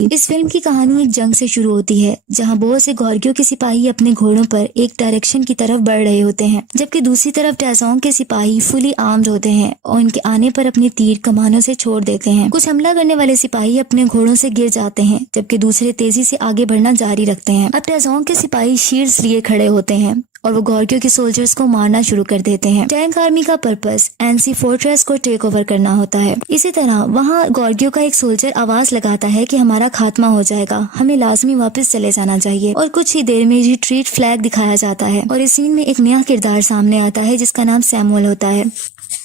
इस फिल्म की कहानी एक जंग से शुरू होती है जहां बहुत से गॉर्गियों के सिपाही अपने घोड़ों पर एक डायरेक्शन की तरफ बढ़ रहे होते हैं, जबकि दूसरी तरफ टैजोंग के सिपाही फुली आर्म्ड होते हैं और उनके आने पर अपने तीर कमानों से छोड़ देते हैं। कुछ हमला करने वाले सिपाही अपने घोड़ों से गिर जाते हैं, जबकि दूसरे तेजी से आगे बढ़ना जारी रखते हैं। अब टैजोंग के सिपाही शील्ड्स लिए खड़े होते हैं और वो गॉर्गियों के सोल्जर्स को मारना शुरू कर देते हैं। टैंक आर्मी का पर्पस एनसी फोर्ट्रेस को टेक ओवर करना होता है। इसी तरह वहाँ गॉर्गियों का एक सोल्जर आवाज लगाता है कि हमारा खात्मा हो जाएगा, हमें लाजमी वापस चले जाना चाहिए। और कुछ ही देर में रिट्रीट फ्लैग दिखाया जाता है और इस सीन में एक नया किरदार सामने आता है जिसका नाम सैमुअल होता है।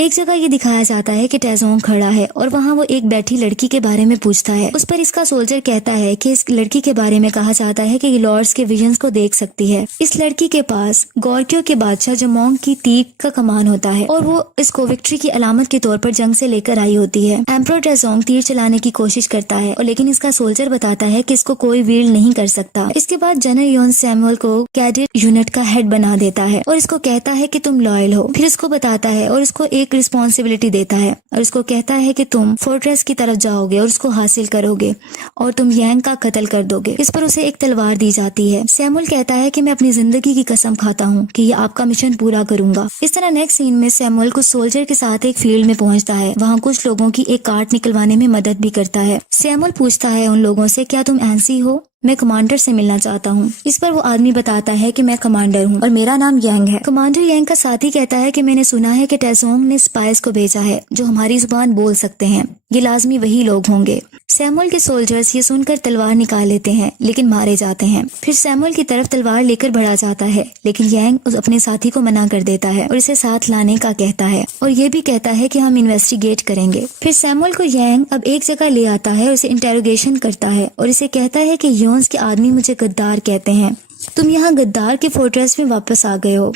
एक जगह ये दिखाया जाता है कि टैजोंग खड़ा है और वहाँ वो एक बैठी लड़की के बारे में पूछता है। उस पर इसका सोल्जर कहता है कि इस लड़की के बारे में कहा जाता है कि ये लॉर्ड्स के विजन्स को देख सकती है। इस लड़की के पास गॉर्गियों के बादशाह जमोंग की तीर का कमान होता है और वो इसको विक्ट्री की अलामत के तौर पर जंग से लेकर आई होती है। एम्परर टैजोंग तीर चलाने की कोशिश करता है और लेकिन इसका सोल्जर बताता है कि इसको कोई वील्ड नहीं कर सकता। इसके बाद जनरल योन सैमुअल को कैडेट यूनिट का हेड बना देता है और इसको कहता है कि तुम लॉयल हो। फिर इसको बताता है और इसको एक रिस्पॉन्सिबिलिटी देता है और उसको कहता है कि तुम फोर्ट्रेस की तरफ जाओगे और उसको हासिल करोगे और तुम यांग का कत्ल कर दोगे। इस पर उसे एक तलवार दी जाती है। सैमुअल कहता है कि मैं अपनी जिंदगी की कसम खाता हूँ कि ये आपका मिशन पूरा करूंगा। इस तरह नेक्स्ट सीन में सैमुअल कुछ सोल्जर के साथ एक फील्ड में पहुंचता है। वहाँ कुछ लोगों की एक कार्ट निकलवाने में मदद भी करता है। सैमुअल पूछता है उन लोगों से, क्या तुम एनसी हो? मैं कमांडर से मिलना चाहता हूँ। इस पर वो आदमी बताता है कि मैं कमांडर हूँ और मेरा नाम यांग है। कमांडर यांग का साथी कहता है कि मैंने सुना है कि टैजोंग ने स्पाइस को भेजा है जो हमारी जुबान बोल सकते हैं। ये लाजमी वही लोग होंगे। सैमुअल के सोल्जर्स ये सुनकर तलवार निकाल लेते हैं लेकिन मारे जाते हैं। फिर सैमुअल की तरफ तलवार लेकर बढ़ा जाता है लेकिन यांग अपने साथी को मना कर देता है और इसे साथ लाने का कहता है और ये भी कहता है कि हम इन्वेस्टिगेट करेंगे। फिर सैमुअल को यांग अब एक जगह ले आता है और इसे इंटेरोगेशन करता है और इसे कहता है कि योन्स के आदमी मुझे गद्दार कहते हैं। तुम यहाँ गद्दार के फोर्ट्रेस में वापस आ गए हो।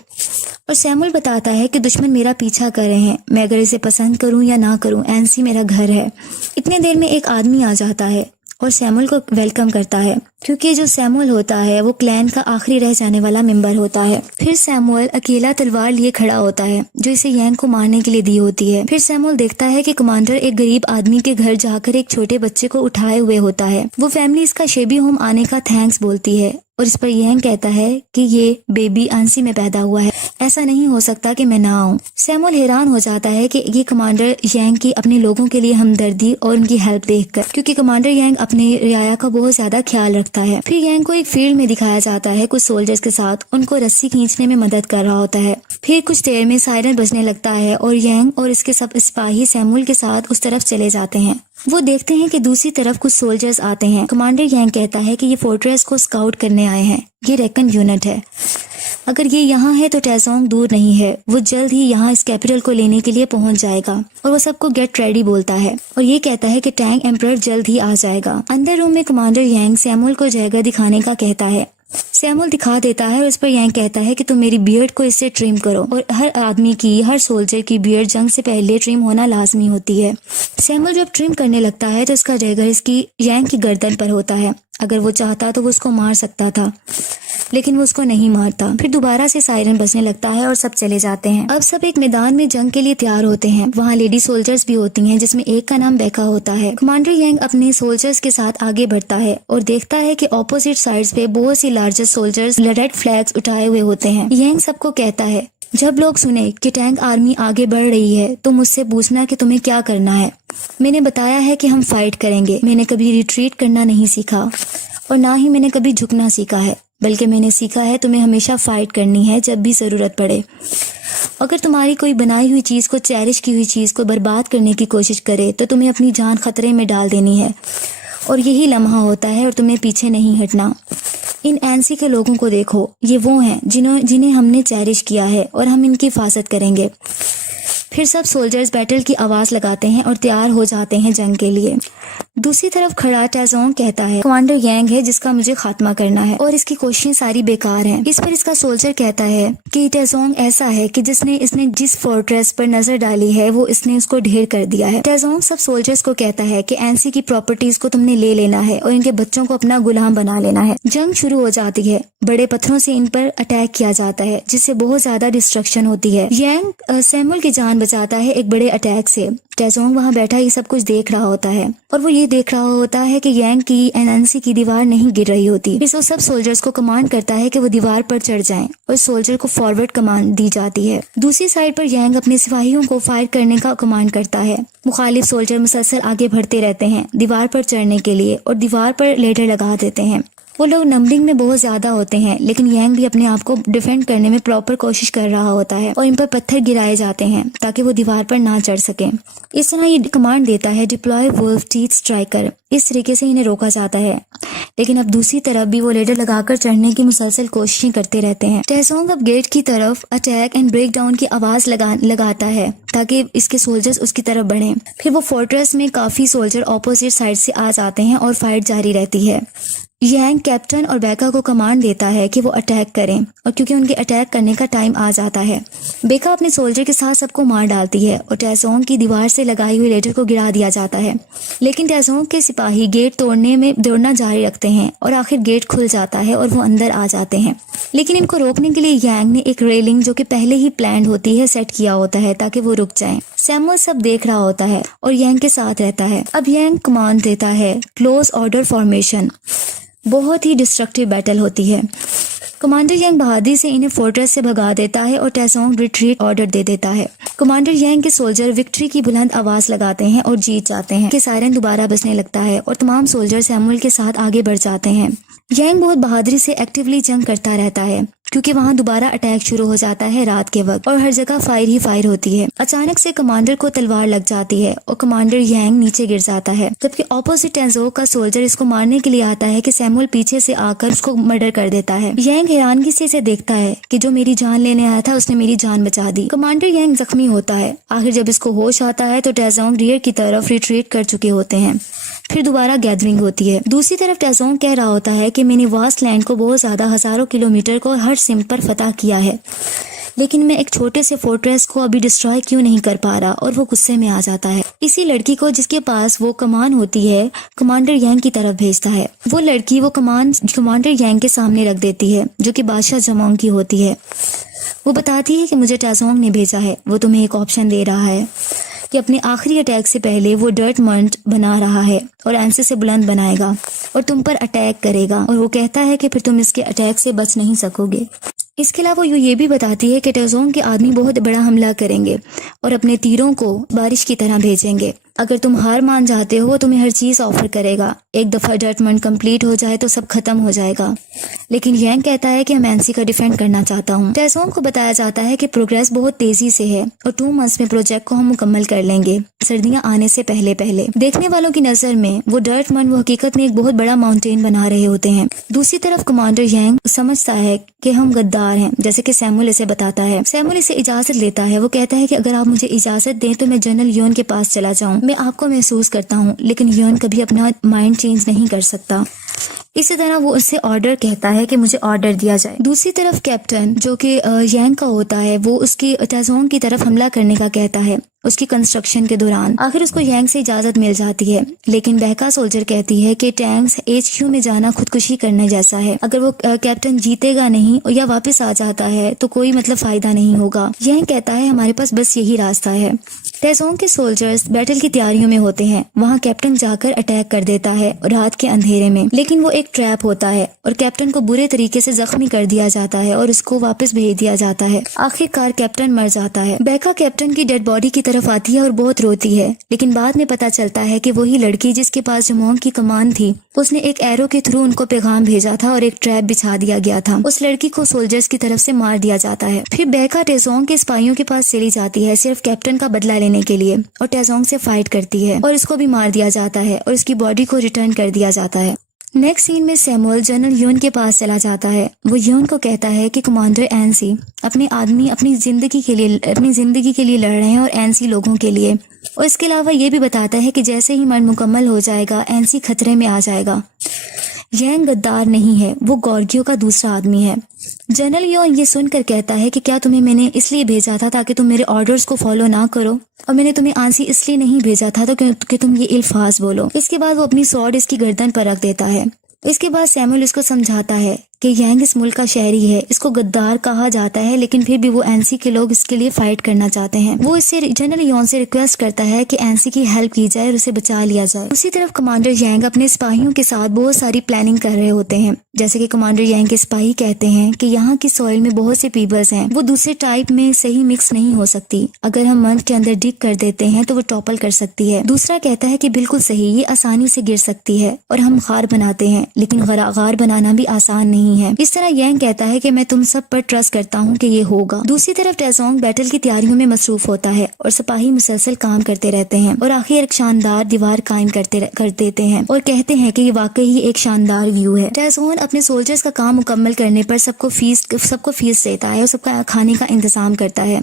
और सैमुअल बताता है कि दुश्मन मेरा पीछा कर रहे हैं, मैं अगर इसे पसंद करूं या ना करूं, एनसी मेरा घर है। इतने देर में एक आदमी आ जाता है और सैमुअल को वेलकम करता है क्योंकि जो सैमुअल होता है वो क्लैन का आखिरी रह जाने वाला मेंबर होता है। फिर सैमुअल अकेला तलवार लिए खड़ा होता है जो इसे यांग को मारने के लिए दी होती है। फिर सैमुअल देखता है कि कमांडर एक गरीब आदमी के घर जाकर एक छोटे बच्चे को उठाए हुए होता है। वो फैमिली इसका शेबी होम आने का थैंक्स बोलती है और इस पर यांग कहता है कि ये बेबी एनसी में पैदा हुआ है, ऐसा नहीं हो सकता कि मैं ना आऊं। सैमुअल हैरान हो जाता है कि ये कमांडर यांग की अपने लोगों के लिए हमदर्दी और उनकी हेल्प देखकर, क्योंकि कमांडर यांग अपने रियाया का बहुत ज्यादा ख्याल रखता है। फिर यांग को एक फील्ड में दिखाया जाता है कुछ सोल्जर्स के साथ उनको रस्सी खींचने में मदद कर रहा होता है। फिर कुछ देर में सायरन बजने लगता है और यांग और इसके सब सिपाही सैमुअल के साथ उस तरफ चले जाते हैं। वो देखते हैं कि दूसरी तरफ कुछ सोल्जर्स आते हैं। कमांडर यांग कहता है कि ये फोर्ट्रेस को स्काउट करने आए हैं, ये रेकन यूनिट है। अगर ये यहाँ है तो टैजोंग दूर नहीं है, वो जल्द ही यहाँ इस कैपिटल को लेने के लिए पहुँच जाएगा। और वो सबको गेट रेडी बोलता है और ये कहता है कि टैंग एम्परर जल्द ही आ जाएगा। अंदर रूम में कमांडर यांग सैमुअल को जगह दिखाने का कहता है। सैमुअल दिखा देता है और इस पर यांग कहता है कि तुम मेरी बियर्ड को इससे ट्रिम करो और हर आदमी की, हर सोल्जर की बियर्ड जंग से पहले ट्रिम होना लाजमी होती है। सैमुअल जब ट्रिम करने लगता है तो इसका जगह इसकी यांग की गर्दन पर होता है। अगर वो चाहता तो वो उसको मार सकता था लेकिन वो उसको नहीं मारता। फिर दोबारा से सायरन बजने लगता है और सब चले जाते हैं। अब सब एक मैदान में जंग के लिए तैयार होते हैं। वहाँ लेडी सोल्जर्स भी होती हैं जिसमें एक का नाम बेका होता है। कमांडर यांग अपने सोल्जर्स के साथ आगे बढ़ता है और देखता है कि ऑपोजिट साइड्स पे बहुत सी लार्जेस्ट सोल्जर्स रेड फ्लैग्स उठाए हुए होते हैं। यांग सबको कहता है, जब लोग सुने कि टैंक आर्मी आगे बढ़ रही है तो मुझसे पूछना कि तुम्हें क्या करना है। मैंने बताया है कि हम फाइट करेंगे। मैंने कभी रिट्रीट करना नहीं सीखा और ना ही मैंने कभी झुकना सीखा है, बल्कि मैंने सीखा है तुम्हें हमेशा फाइट करनी है जब भी जरूरत पड़े। अगर तुम्हारी कोई बनाई हुई चीज को, चेरिश की हुई चीज को बर्बाद करने की कोशिश करे तो तुम्हें अपनी जान खतरे में डाल देनी है और यही लम्हा होता है और तुम्हें पीछे नहीं हटना। इन एनसी के लोगों को देखो, ये वो हैं जिन्हें हमने चेरिश किया है और हम इनकी हिफाजत करेंगे। फिर सब सोल्जर्स बैटल की आवाज लगाते हैं और तैयार हो जाते हैं जंग के लिए। दूसरी तरफ खड़ा टैजोंग कहता है, कमांडर यांग है जिसका मुझे खात्मा करना है और इसकी कोशिशें सारी बेकार हैं। इस पर इसका सोल्जर कहता है कि टैजोंग ऐसा है कि इसने जिस फोर्ट्रेस पर नजर डाली है वो इसने उसको ढेर कर दिया है। टैजोंग सब सोल्जर्स को कहता है कि एनसी की प्रॉपर्टीज को तुमने ले लेना है और इनके बच्चों को अपना गुलाम बना लेना है। जंग शुरू हो जाती है। बड़े पत्थरों से इन पर अटैक किया जाता है जिससे बहुत ज्यादा डिस्ट्रक्शन होती है। यांग सैमुअल की जान जान बचाता है एक बड़े अटैक से। टेजोंग वहाँ बैठा ये सब कुछ देख रहा होता है और वो ये देख रहा होता है कि यांग की एनएनसी की दीवार नहीं गिर रही होती। फिर वो सब सोल्जर्स को कमांड करता है कि वो दीवार पर चढ़ जाएं और सोल्जर को फॉरवर्ड कमांड दी जाती है। दूसरी साइड पर यांग अपने सिपाहियों को फायर करने का कमांड करता है। मुखालिफ सोल्जर मुसलसल आगे बढ़ते रहते हैं दीवार पर चढ़ने के लिए और दीवार पर लेडर लगा देते हैं। वो लोग नंबरिंग में बहुत ज्यादा होते हैं, लेकिन यांग भी अपने आप को डिफेंड करने में प्रॉपर कोशिश कर रहा होता है और इन पर पत्थर गिराए जाते हैं ताकि वो दीवार पर ना चढ़ सके। इस तरह ये कमांड देता है डिप्लॉय वुल्फ टीथ स्ट्राइकर। इस तरीके से इन्हें रोका जाता है, लेकिन अब दूसरी तरफ भी वो लेडर लगाकर चढ़ने की मुसलसल कोशिशें करते रहते हैं। टेजोंग अब गेट की तरफ अटैक एंड ब्रेक डाउन की आवाज लगाता है ताकि इसके सोल्जर्स उसकी तरफ बढ़ें। फिर वो फोर्ट्रेस में काफी सोल्जर ऑपोजिट साइड से आ जाते हैं और फाइट जारी रहती है। यांग कैप्टन और बेका को कमांड देता है कि वो अटैक करें और क्योंकि उनके अटैक करने का टाइम आ जाता है, बेका अपने सोल्जर के साथ सबको मार डालती है और टेजोंग की दीवार से लगाई हुई लेडर को गिरा दिया जाता है। लेकिन टेजोंग के सिपाही गेट तोड़ने में दौड़ना जारी रखते हैं और आखिर गेट खुल जाता है और वो अंदर आ जाते हैं। लेकिन इनको रोकने के लिए यांग ने एक रेलिंग जो कि पहले ही प्लान होती है सेट किया होता है ताकि वो रुक जाएं। सैमुअल सब देख रहा होता है और यांग के साथ रहता है। अब यांग कमांड देता है क्लोज ऑर्डर फॉर्मेशन। बहुत ही डिस्ट्रक्टिव बैटल होती है। कमांडर यांग बहादुरी से इन्हें फोर्ट्रेस से भगा देता है और टेजोंग रिट्रीट ऑर्डर दे देता है। कमांडर यांग के सोल्जर विक्ट्री की बुलंद आवाज लगाते हैं और जीत जाते हैं कि सायरन दोबारा बजने लगता है और तमाम सोल्जर सैमुअल के साथ आगे बढ़ जाते हैं। यांग बहुत बहादुरी से एक्टिवली जंग करता रहता है क्योंकि वहाँ दोबारा अटैक शुरू हो जाता है रात के वक्त और हर जगह फायर ही फायर होती है। अचानक से कमांडर को तलवार लग जाती है और कमांडर यांग नीचे गिर जाता है, जबकि ऑपोजिट टेजोंग का सोल्जर इसको मारने के लिए आता है कि सैमुअल पीछे से आकर उसको मर्डर कर देता है। यांग हैरानगी से इसे देखता है कि जो मेरी जान लेने आया था उसने मेरी जान बचा दी। कमांडर यांग जख्मी होता है। आखिर जब इसको होश आता है तो टेजोंग रियर की तरफ रिट्रीट कर चुके होते हैं। फिर दोबारा गैदरिंग होती है। दूसरी तरफ टेजोंग कह रहा होता है कि मैंने वास्ट लैंड को बहुत ज्यादा हजारों किलोमीटर को हर सिम पर फतह किया है, लेकिन मैं एक छोटे से फोर्ट्रेस को अभी डिस्ट्रॉय क्यों नहीं कर पा रहा, और वो गुस्से में आ जाता है। इसी लड़की को जिसके पास वो कमान होती है कमांडर यांग की तरफ भेजता है। वो लड़की वो कमान कमांडर यांग के सामने रख देती है जो कि बादशाह जमोंग की होती है। वो बताती है कि मुझे टेजोंग ने भेजा है। वो तुम्हें एक ऑप्शन दे रहा है कि अपने आखिरी अटैक से पहले वो डर्ट मंट बना रहा है और एंसे से बुलंद बनाएगा और तुम पर अटैक करेगा, और वो कहता है कि फिर तुम इसके अटैक से बच नहीं सकोगे। इसके अलावा वो ये भी बताती है कि टेजोंग के आदमी बहुत बड़ा हमला करेंगे और अपने तीरों को बारिश की तरह भेजेंगे। अगर तुम हार मान जाते हो तुम्हें हर चीज ऑफर करेगा। एक दफा डर्टमंड कंप्लीट हो जाए तो सब खत्म हो जाएगा। लेकिन यांग कहता है कि मैं एंसी का डिफेंड करना चाहता हूँ। टेजोंग को बताया जाता है कि प्रोग्रेस बहुत तेजी से है और 2 मंथ्स में प्रोजेक्ट को हम मुकम्मल कर लेंगे, सर्दियां आने से पहले पहले। देखने वालों की नजर में वो डर्टमंड वो हकीकत में एक बहुत बड़ा माउंटेन बना रहे होते हैं। दूसरी तरफ कमांडर यांग समझता है कि हम गद्दार हैं, जैसे कि सैमुअल इसे बताता है। सैमुअल इसे इजाजत लेता है। वो कहता है कि अगर आप मुझे इजाजत दें तो मैं जनरल योन के पास चला जाऊं। मैं आपको महसूस करता हूँ, लेकिन योन कभी अपना माइंड चेंज नहीं कर सकता। इसी तरह वो उससे ऑर्डर कहता है कि मुझे ऑर्डर दिया जाए। दूसरी तरफ कैप्टन जो कि यांग का होता है वो उसकी टेजोंग की तरफ हमला करने का कहता है उसकी कंस्ट्रक्शन के दौरान। आखिर उसको यांग से इजाजत मिल जाती है, लेकिन बहका सोल्जर कहती है कि टैंक्स HQ में जाना खुदकुशी करने जैसा है। अगर वो कैप्टन जीतेगा नहीं या वापस आ जाता है तो कोई मतलब फायदा नहीं होगा। यांग कहता है हमारे पास बस यही रास्ता है। टेजोंग के सोल्जर्स बैटल की तैयारियों में होते हैं। वहाँ कैप्टन जाकर अटैक कर देता है रात के अंधेरे में, लेकिन वो एक ट्रैप होता है और कैप्टन को बुरे तरीके से जख्मी कर दिया जाता है और उसको वापस भेज दिया जाता है। आखिरकार कैप्टन मर जाता है। बेका कैप्टन की डेड बॉडी की तरफ आती है और बहुत रोती है, लेकिन बाद में पता चलता है कि वही लड़की जिसके पास जमोंग की कमान थी उसने एक एरो के थ्रू उनको पैगाम भेजा था और एक ट्रैप बिछा दिया गया था। उस लड़की को सोल्जर्स की तरफ से मार दिया जाता है। फिर बेका टेजोंग के सिपाहियों के पास चली जाती है सिर्फ कैप्टन का बदला लेने के लिए, और टेजोंग से फाइट करती है और इसको भी मार दिया जाता है और इसकी बॉडी को रिटर्न कर दिया जाता है। नेक्स्ट सीन में सैमुअल जनरल यून के पास चला जाता है। वो यून को कहता है कि कमांडर एनसी अपने आदमी अपनी जिंदगी के लिए लड़ रहे हैं और एनसी लोगों के लिए, और इसके अलावा ये भी बताता है कि जैसे ही मर्ड मुकम्मल हो जाएगा एनसी खतरे में आ जाएगा। यांग गद्दार नहीं है, वो गॉर्गियो का दूसरा आदमी है। जनरल योन ये सुनकर कहता है कि क्या तुम्हें मैंने इसलिए भेजा था ताकि तुम मेरे ऑर्डर्स को फॉलो ना करो, और मैंने तुम्हें आंसी इसलिए नहीं भेजा था तो कि तुम ये इल्फाज बोलो। इसके बाद वो अपनी स्वॉर्ड इसकी गर्दन पर रख देता है। इसके बाद सैमुअल उसको समझाता है कि यांग इस मुल्क का शहरी है, इसको गद्दार कहा जाता है, लेकिन फिर भी वो एनसी के लोग इसके लिए फाइट करना चाहते हैं। वो इससे जनरल यॉन से रिक्वेस्ट करता है कि एनसी की हेल्प की जाए और उसे बचा लिया जाए। उसी तरफ कमांडर यांग अपने सिपाहियों के साथ बहुत सारी प्लानिंग कर रहे होते हैं। जैसे कि कमांडर यांग के सिपाही कहते हैं कि यहाँ की सॉइल में बहुत से पीपल्स हैं, वो दूसरे टाइप में सही मिक्स नहीं हो सकती। अगर हम मंथ के अंदर डिग कर देते हैं तो वो टॉपल कर सकती है। दूसरा कहता है कि बिल्कुल सही, ये आसानी से गिर सकती है और हम गार बनाते हैं, लेकिन गार बनाना भी आसान नहीं है। इस तरह यांग कहता है कि मैं तुम सब पर ट्रस्ट करता हूँ कि ये होगा। दूसरी तरफ टेजोंग बैटल की तैयारियों में मसरूफ होता है और सिपाही मुसलसल काम करते रहते हैं और आखिर एक शानदार दीवार कायम कर देते हैं और कहते हैं कि ये वाकई ही एक शानदार व्यू है। टेजोंग अपने सोल्जर्स का काम मुकम्मल करने पर सबको फीस देता है और सबका खाने का इंतजाम करता है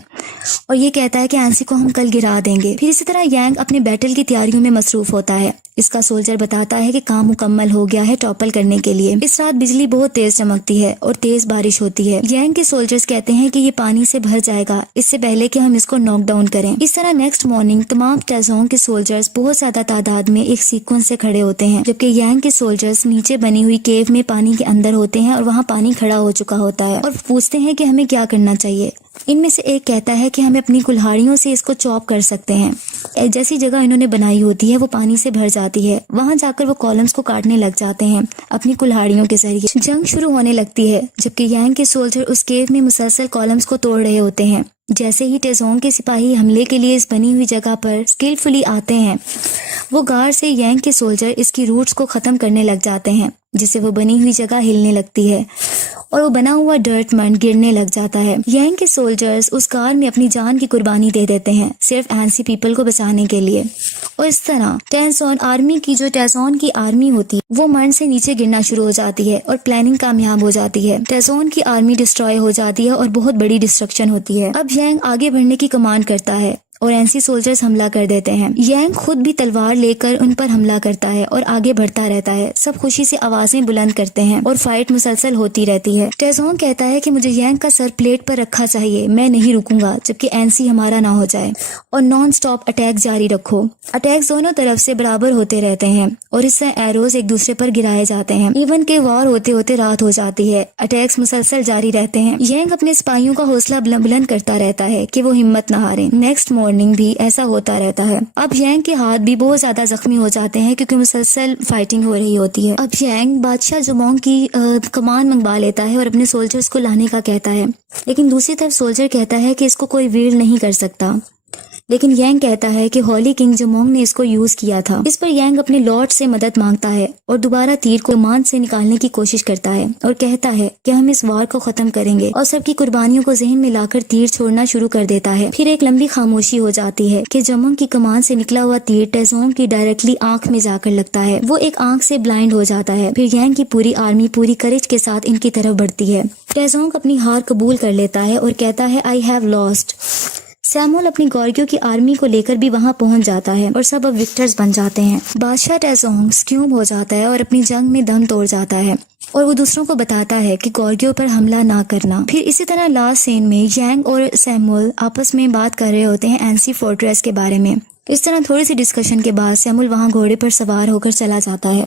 और ये कहता है कि एनसी को हम कल गिरा देंगे। फिर इसी तरह यांग अपने बैटल की तैयारियों में मसरूफ होता है। इसका सोल्जर बताता है कि काम मुकम्मल हो गया है टॉपल करने के लिए। इस रात बिजली बहुत तेज चमकती है और तेज बारिश होती है। यांग के सोल्जर्स कहते हैं कि ये पानी से भर जाएगा इससे पहले कि हम इसको नॉक डाउन करें। इस तरह नेक्स्ट मॉर्निंग तमाम टेजोंग के सोल्जर्स बहुत ज्यादा तादाद में एक सीक्वेंस से खड़े होते हैं, जबकि यांग के सोल्जर्स नीचे बनी हुई केव में पानी के अंदर होते हैं और वहाँ पानी खड़ा हो चुका होता है और पूछते हैं कि हमें क्या करना चाहिए। इनमें से एक कहता है कि हमें अपनी कुल्हाड़ियों से इसको चॉप कर सकते हैं। जैसी जगह इन्होंने बनाई होती है वो पानी से भर जाती है, वहां जाकर वो कॉलम्स को काटने लग जाते हैं अपनी कुल्हाड़ियों के जरिए। जंग शुरू होने लगती है जबकि यांग के सोल्जर उस केव में मुसलसल कॉलम्स को तोड़ रहे होते हैं। जैसे ही टेजोंग के सिपाही हमले के लिए इस बनी हुई जगह पर स्किलफुली आते हैं, वो गार से यांग के सोल्जर इसकी रूट्स को खत्म करने लग जाते हैं, जिससे वो बनी हुई जगह हिलने लगती है और वो बना हुआ डर्ट मंड गिरने लग जाता है। यांग के सोल्जर्स उस कार में अपनी जान की कुर्बानी दे देते हैं सिर्फ एनसी पीपल को बचाने के लिए और इस तरह टेजोंग की आर्मी होती है वो मंड से नीचे गिरना शुरू हो जाती है और प्लानिंग कामयाब हो जाती है। टेजोंग की आर्मी डिस्ट्रॉय हो जाती है और बहुत बड़ी डिस्ट्रक्शन होती है। अब यांग आगे बढ़ने की कमांड करता है और एनसी सोल्जर्स हमला कर देते हैं। यांग खुद भी तलवार लेकर उन पर हमला करता है और आगे बढ़ता रहता है। सब खुशी से आवाजें बुलंद करते हैं और फाइट मुसलसल होती रहती है। टेजोंग कहता है कि मुझे यांग का सर प्लेट पर रखा चाहिए, मैं नहीं रुकूंगा जबकि एनसी हमारा ना हो जाए और नॉन स्टॉप अटैक जारी रखो। अटैक्स दोनों तरफ से बराबर होते रहते हैं और इससे एरोज एक दूसरे पर गिराए जाते हैं। इवन के वार होते होते रात हो जाती है। अटैक्स मुसलसल जारी रहते हैं। यांग अपने सिपाहियों का हौसला बुलंद करता रहता है कि वो हिम्मत न हारे। नेक्स्ट मॉर्निंग भी ऐसा होता रहता है। अब यांग के हाथ भी बहुत ज्यादा जख्मी हो जाते हैं क्योंकि मुसलसल फाइटिंग हो रही होती है। अब यांग बादशाह जुमोंग की कमान मंगवा लेता है और अपने सोल्जर्स को लाने का कहता है, लेकिन दूसरी तरफ सोल्जर कहता है कि इसको कोई वील नहीं कर सकता। लेकिन यांग कहता है कि होली किंग जुमोंग ने इसको यूज किया था। इस पर यांग अपने लॉर्ड से मदद मांगता है और दोबारा तीर को मान से निकालने की कोशिश करता है और कहता है कि हम इस वार को खत्म करेंगे और सबकी कुर्बानियों को जहन में लाकर तीर छोड़ना शुरू कर देता है। फिर एक लंबी खामोशी हो जाती है कि जुमोंग की कमान से निकला हुआ तीर टेजोंग की डायरेक्टली आंख में जाकर लगता है। वो एक आंख से ब्लाइंड हो जाता है। फिर यांग की पूरी आर्मी पूरी करेज के साथ इनकी तरफ बढ़ती है। टेजोंग अपनी हार कबूल कर लेता है और कहता है आई हैव लॉस्ट। सैमुअल अपनी गॉर्गियों की आर्मी को लेकर भी वहां पहुंच जाता है और सब अब विक्टर्स बन जाते हैं। बादशाह टेजोंग स्क्यूम हो जाता है और अपनी जंग में दम तोड़ जाता है और वो दूसरों को बताता है कि गॉर्गियों पर हमला ना करना। फिर इसी तरह लास्ट सीन में यांग और सैमुअल आपस में बात कर रहे होते हैं एनसी फोर्ट्रेस के बारे में। इस तरह थोड़ी सी डिस्कशन के बाद सैमुअल वहां घोड़े पर सवार होकर चला जाता है।